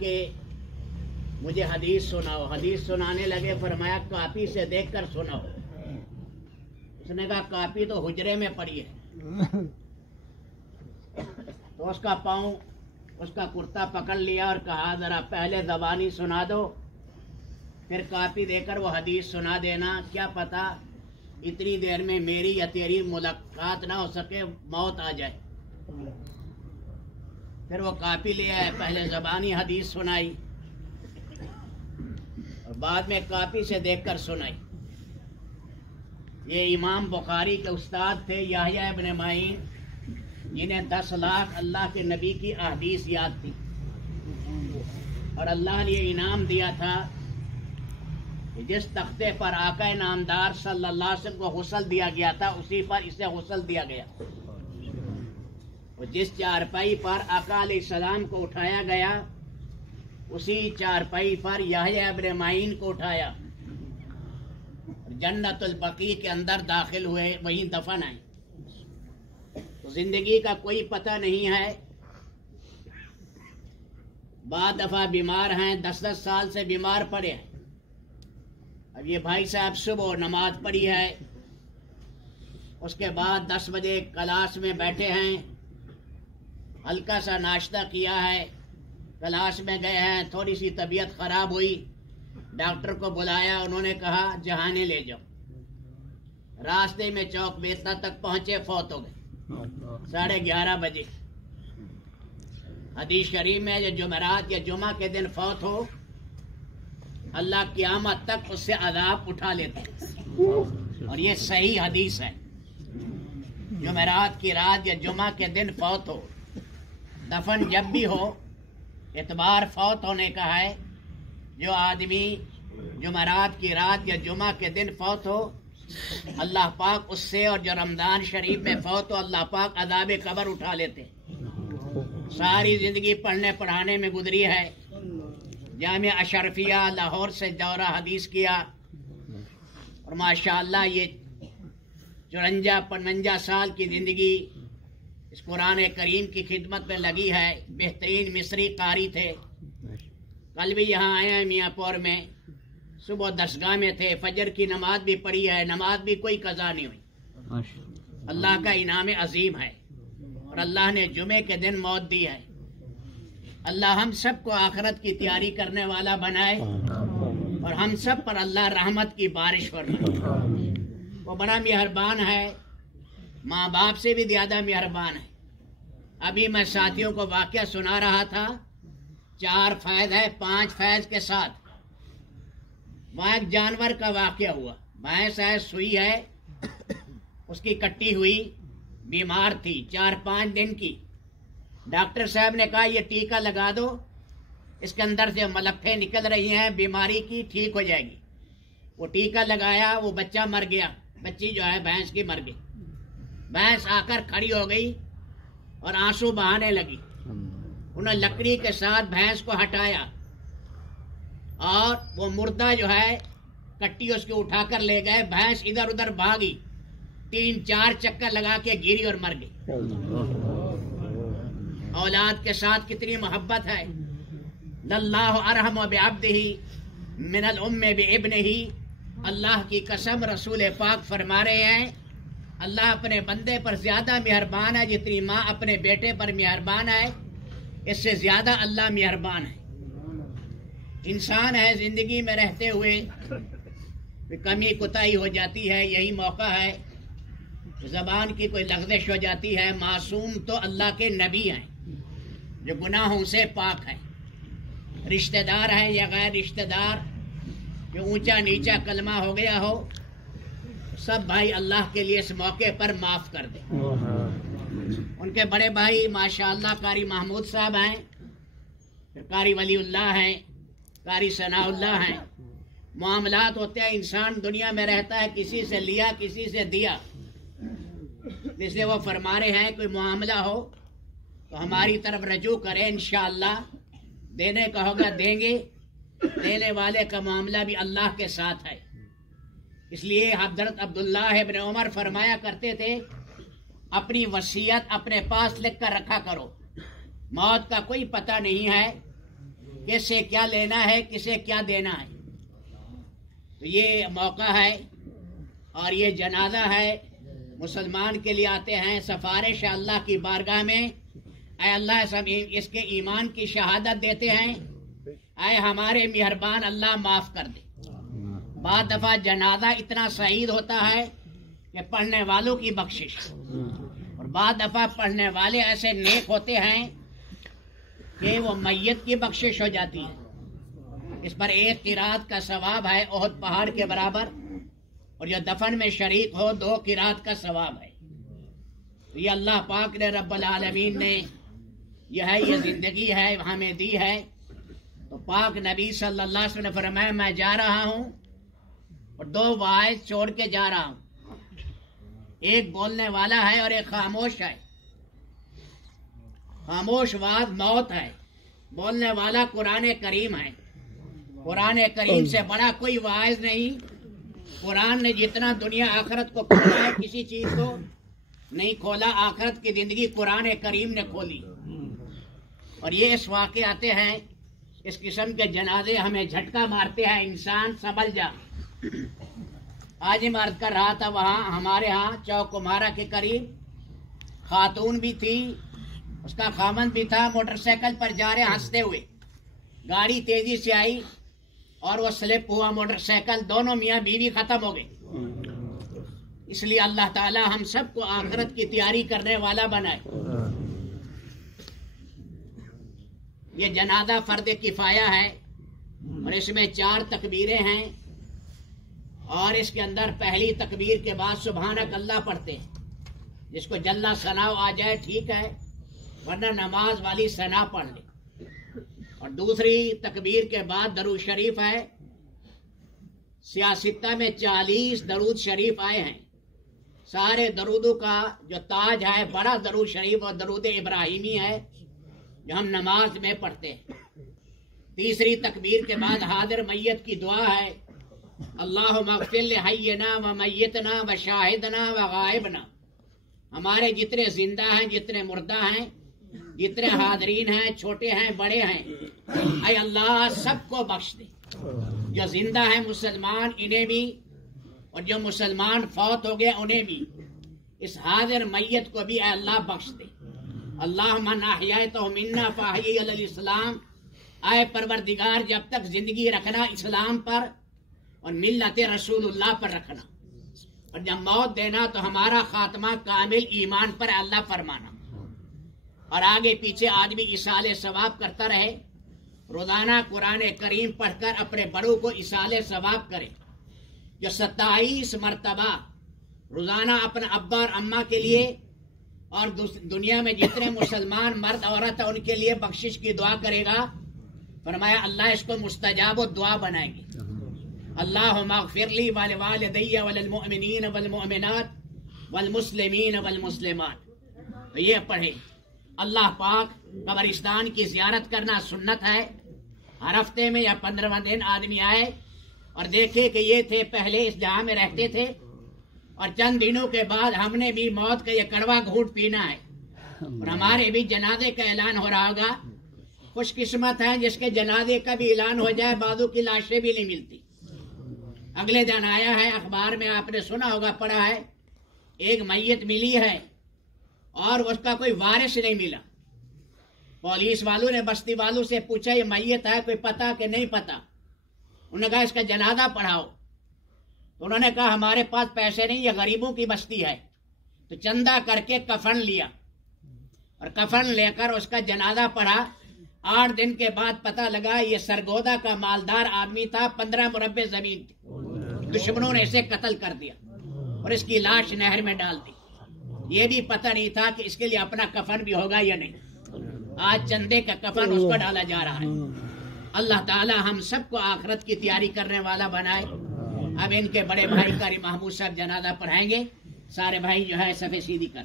کہ مجھے حدیث سناؤ. حدیث سنانے لگے. فرمایا کاپی سے دیکھ کر سناؤ. اس نے کہا کاپی تو حجرے میں پڑی ہے. تو اس کا پاؤں اس کا کرتا پکڑ لیا اور کہا ذرا پہلے زبانی سنا دو پھر کاپی دے کر وہ حدیث سنا دینا. کیا پتا اتنی دیر میں میری یا تیری ملاقات نہ ہو سکے, موت آ جائے. پھر وہ کاپی لے آئے. پہلے زبانی حدیث سنائی اور بعد میں کاپی سے دیکھ کر سنائی. یہ امام بخاری کے استاد تھے یحییٰ ابن معین, جنہیں 10 لاکھ اللہ کے نبی کی احادیث یاد تھی. اور اللہ نے یہ انعام دیا تھا کہ جس تختے پر آقا نامدار صلی اللہ علیہ وسلم کو غسل دیا گیا تھا اسی پر اسے غسل دیا گیا. اور جس چارپائی پر آقا علیہ السلام کو اٹھایا گیا اسی چارپائی پر یحییٰ ابن معین کو اٹھایا. جنت البقیع کے اندر داخل ہوئے, وہیں دفن آئے. تو زندگی کا کوئی پتہ نہیں ہے. بعد دفعہ بیمار ہیں, 10 سال سے بیمار پڑے ہیں. اب یہ بھائی صاحب صبح نماز پڑھی ہے, اس کے بعد 10 بجے کلاس میں بیٹھے ہیں, ہلکا سا ناشتہ کیا ہے, کلاس میں گئے ہیں. تھوڑی سی طبیعت خراب ہوئی, ڈاکٹر کو بلایا. انہوں نے کہا جہانے لے جاؤ. راستے میں چوک بیتلا تک پہنچے, فوت ہو گئے 11:30 بجے. حدیث شریف میں جو جمعرات یا جمعہ کے دن فوت ہو اللہ قیامت تک اس سے عذاب اٹھا لیتا ہے. اور یہ صحیح حدیث ہے. جمعرات کی رات یا جمعہ کے دن فوت ہو, دفن جب بھی ہو, اعتبار فوت ہونے کا ہے. جو آدمی جمعرات کی رات یا جمعہ کے دن فوت ہو اللہ پاک اس سے, اور جو رمضان شریف میں فوت ہو اللہ پاک عذاب قبر اٹھا لیتے. ساری زندگی پڑھنے پڑھانے میں گزری ہے. جامعہ اشرفیہ لاہور سے دورہ حدیث کیا اور ماشاءاللہ یہ 54-55 سال کی زندگی اس قرآن کریم کی خدمت میں لگی ہے. بہترین مصری قاری تھے. کل بھی یہاں آئے ہیں میاں پور میں, صبح درسگاہ میں تھے, فجر کی نماز بھی پڑھی ہے, نماز بھی کوئی قضا نہیں ہوئی. اللہ کا انعام عظیم ہے. اور اللہ نے جمعے کے دن موت دی ہے. اللہ ہم سب کو آخرت کی تیاری کرنے والا بنائے اور ہم سب پر اللہ رحمت کی بارش فرمائے. وہ بڑا مہربان ہے, ماں باپ سے بھی زیادہ مہربان ہے. ابھی میں ساتھیوں کو واقعہ سنا رہا تھا. 4 فیض ہے, 5 فیض کے ساتھ وہاں ایک جانور کا واقعہ ہوا. بھینس ہے, سوئی ہے, اس کی کٹی ہوئی, بیمار تھی 4-5 دن کی. ڈاکٹر صاحب نے کہا یہ ٹیکہ لگا دو, اس کے اندر سے ملفیں نکل رہی ہیں, بیماری کی ٹھیک ہو جائے گی. وہ ٹیکہ لگایا, وہ بچہ مر گیا. بچی جو ہے بھینس کی مر گئی. بھینس آ کر کھڑی ہو گئی اور آنسو بہانے لگی. انہوں نے لکڑی کے ساتھ بھینس کو ہٹایا اور وہ مردہ جو ہے کٹی اس کو اٹھا کر لے گئے. بھینس ادھر ادھر بھاگی, 3-4 چکر لگا کے گری اور مر گئی. اولاد کے ساتھ کتنی محبت ہے. للہ ارحم بعبدہ من الام بابنہ. اللہ کی قسم رسول پاک فرما رہے ہیں اللہ اپنے بندے پر زیادہ مہربان ہے. جتنی ماں اپنے بیٹے پر مہربان ہے اس سے زیادہ اللہ مہربان ہے. انسان ہے, زندگی میں رہتے ہوئے کمی کوتاہی ہو جاتی ہے. یہی موقع ہے زبان کی کوئی لغزش ہو جاتی ہے. معصوم تو اللہ کے نبی ہیں جو گناہوں سے پاک ہیں. رشتہ دار ہیں یا غیر رشتہ دار, جو اونچا نیچا کلمہ ہو گیا ہو, سب بھائی اللہ کے لیے اس موقع پر معاف کر دیں. ان کے بڑے بھائی ماشاءاللہ قاری محمود صاحب ہیں, پھر قاری ولی اللہ ہیں, قاری ثناء اللہ ہیں. معاملات ہوتے ہیں, انسان دنیا میں رہتا ہے, کسی سے لیا کسی سے دیا. اس لیے وہ فرما رہے ہیں کوئی معاملہ ہو تو ہماری طرف رجوع کریں, انشاءاللہ دینے کا ہوگا دیں گے. دینے والے کا معاملہ بھی اللہ کے ساتھ ہے. اس لیے حضرت عبداللہ ابن عمر فرمایا کرتے تھے اپنی وصیت اپنے پاس لکھ کر رکھا کرو, موت کا کوئی پتہ نہیں ہے. کس سے کیا لینا ہے، کسے کیا دینا ہے. تو یہ موقع ہے اور یہ جنازہ ہے، مسلمان کے لیے آتے ہیں. سفارش ہے اللہ کی بارگاہ میں، اے اللہ سب اس کے ایمان کی شہادت دیتے ہیں، اے ہمارے مہربان اللہ معاف کر دے. بعض دفعہ جنازہ اتنا سعید ہوتا ہے کہ پڑھنے والوں کی بخشش، اور بعض دفعہ پڑھنے والے ایسے نیک ہوتے ہیں کہ وہ میت کی بخشش ہو جاتی ہے. اس پر ایک قرات کا ثواب ہے احد پہاڑ کے برابر، اور جو دفن میں شریک ہو 2 قرات کا ثواب ہے. یہ اللہ پاک نے رب العالمین نے یہ زندگی ہے ہمیں دی ہے. تو پاک نبی صلی اللہ علیہ وسلم نے فرمایا میں جا رہا ہوں اور 2 واعظ چھوڑ کے جا رہا ہوں، ایک بولنے والا ہے اور ایک خاموش ہے. خاموش واعظ موت ہے، بولنے والا قرآن کریم ہے. قرآن کریم سے بڑا کوئی واعظ نہیں. قرآن نے جتنا دنیا آخرت کو کھولا ہے کسی چیز کو نہیں کھولا. آخرت کی زندگی قرآن کریم نے کھولی. اور یہ اس واقع آتے ہیں، اس قسم کے جنازے ہمیں جھٹکا مارتے ہیں، انسان سنبھل جا. آج ہی عرض کر رہا تھا، وہاں ہمارے ہاں چوک کمارا کے قریب خاتون بھی تھی، اس کا خامند بھی تھا، موٹر سائیکل پر جا رہے ہنستے ہوئے. گاڑی تیزی سے آئی اور وہ سلپ ہوا موٹر سائیکل، دونوں میاں بیوی ختم ہو گئے. اس لیے اللہ تعالی ہم سب کو آخرت کی تیاری کرنے والا بنائے. یہ جنازہ فرد کفایہ ہے اور اس میں 4 تکبیریں ہیں، اور اس کے اندر پہلی تکبیر کے بعد سبحانک اللہ پڑھتے ہیں. جس کو جلا ثنا آ جائے ٹھیک ہے، ورنہ نماز والی ثنا پڑھ لے. اور دوسری تکبیر کے بعد درود شریف ہے. سیاستہ میں 40 درود شریف آئے ہیں. سارے درودوں کا جو تاج ہے بڑا درود شریف اور درود ابراہیمی ہے جو ہم نماز میں پڑھتے ہیں. تیسری تکبیر کے بعد حاضر میت کی دعا ہے، اللہم اغفر لحینا و میتنا و شاہدنا و غائبنا. ہمارے جتنے زندہ ہیں، جتنے مردہ ہیں، جتنے حاضرین ہیں، چھوٹے ہیں بڑے ہیں، اے اللہ سب کو بخش دے. جو زندہ ہیں مسلمان انہیں بھی، اور جو مسلمان فوت ہو گئے انہیں بھی. اس حاضر میت کو بھی اے اللہ بخش دے. اللہم من احییتہ منا فاحیی علی الاسلام. اے پروردگار جب تک زندگی رکھنا اسلام پر اور ملت رسول اللہ پر رکھنا، اور جب موت دینا تو ہمارا خاتمہ کامل ایمان پر اللہ فرمانا. اور آگے پیچھے آدمی ایصال ثواب کرتا رہے. روزانہ قرآن کریم پڑھ کر اپنے بڑوں کو ایصال ثواب کرے. جو 27 مرتبہ روزانہ اپنے ابا اور اماں کے لیے اور دنیا میں جتنے مسلمان مرد عورت ہیں ان کے لیے بخشش کی دعا کرے گا، فرمایا اللہ اس کو مستجاب و دعا بنائیں گے. اللہم اغفر لی ولوالدی وللمؤمنین والمؤمنات والمسلمین والمسلمات. تو یہ پڑھے. اللہ پاک قبرستان کی زیارت کرنا سنت ہے. ہر ہفتے میں یا 15واں دن آدمی آئے اور دیکھے کہ یہ تھے پہلے اس جہاں میں رہتے تھے، اور چند دنوں کے بعد ہم نے بھی موت کا یہ کڑوا گھونٹ پینا ہے اور ہمارے بھی جنازے کا اعلان ہو رہا ہوگا. خوش قسمت ہیں جس کے جنازے کا بھی اعلان ہو جائے، بعضوں کی لاشیں بھی نہیں ملتی. اگلے دن آیا ہے اخبار میں، آپ نے سنا ہوگا، پڑھا ہے، ایک میت ملی ہے اور اس کا کوئی وارث نہیں ملا. پولیس والوں نے بستی والوں سے پوچھا یہ میت ہے کوئی پتہ کہ نہیں پتہ. انہوں نے کہا اس کا جنازہ پڑھاؤ. تو انہوں نے کہا ہمارے پاس پیسے نہیں، یہ غریبوں کی بستی ہے. تو چندہ کر کے کفن لیا اور کفن لے کر اس کا جنازہ پڑھا. 8 دن کے بعد پتہ لگا یہ سرگودا کا مالدار آدمی تھا، 15 مربع زمین تھی. دشمنوں نے اسے قتل کر دیا اور اس کی لاش نہر میں ڈال دی. یہ بھی پتہ نہیں تھا کہ اس کے لیے اپنا کفن بھی ہوگا یا نہیں. آج چندے کا کفن اس کو ڈالا جا رہا ہے. اللہ تعالی ہم سب کو آخرت کی تیاری کرنے والا بنائے. اب ان کے بڑے بھائی قاری محمود صاحب جنازہ پڑھائیں گے. سارے بھائی جو ہے صفے سیدھی کر